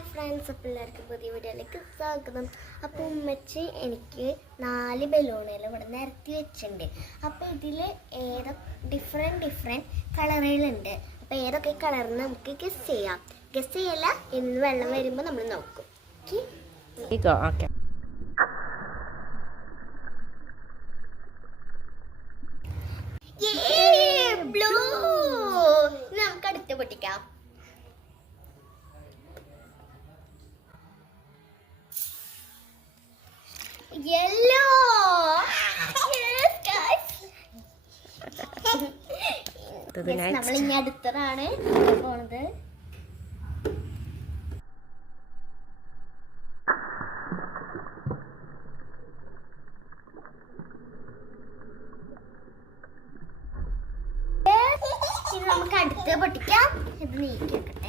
Hi friends, അപ്പോൾ എല്ലാവർക്കും പുതിയ വീഡിയോയിലേക്ക് സ്വാഗതം. അപ്പോൾ ഉമ്മച്ചി എനിക്ക് 4 ബലൂണുകൾ ഇവിടെ നിരത്തി വെച്ചിട്ടുണ്ട്. അപ്പോൾ ഇതിൽ ഡിഫറെൻറ്റ് കളറുകളുണ്ട്. അപ്പോൾ ഏതൊക്കെ കളറിന് നമുക്ക് ഗസ് ചെയ്യാം. ഗസ് ചെയ്യല്ല, ഇന്ന് വെള്ളം വരുമ്പോൾ നമ്മൾ നോക്കും. ഓക്കെ. ബ്ലൂ. നമുക്ക് അടുത്ത് പൊട്ടിക്കാം. Yellow. Yes, guys. നമ്മൾ ഇനി അടുത്തതാണ് പോണത്. ഇനി നമുക്ക് അടുത്ത് പൊട്ടിക്കാം. ഇത് നീക്കിക്കാം.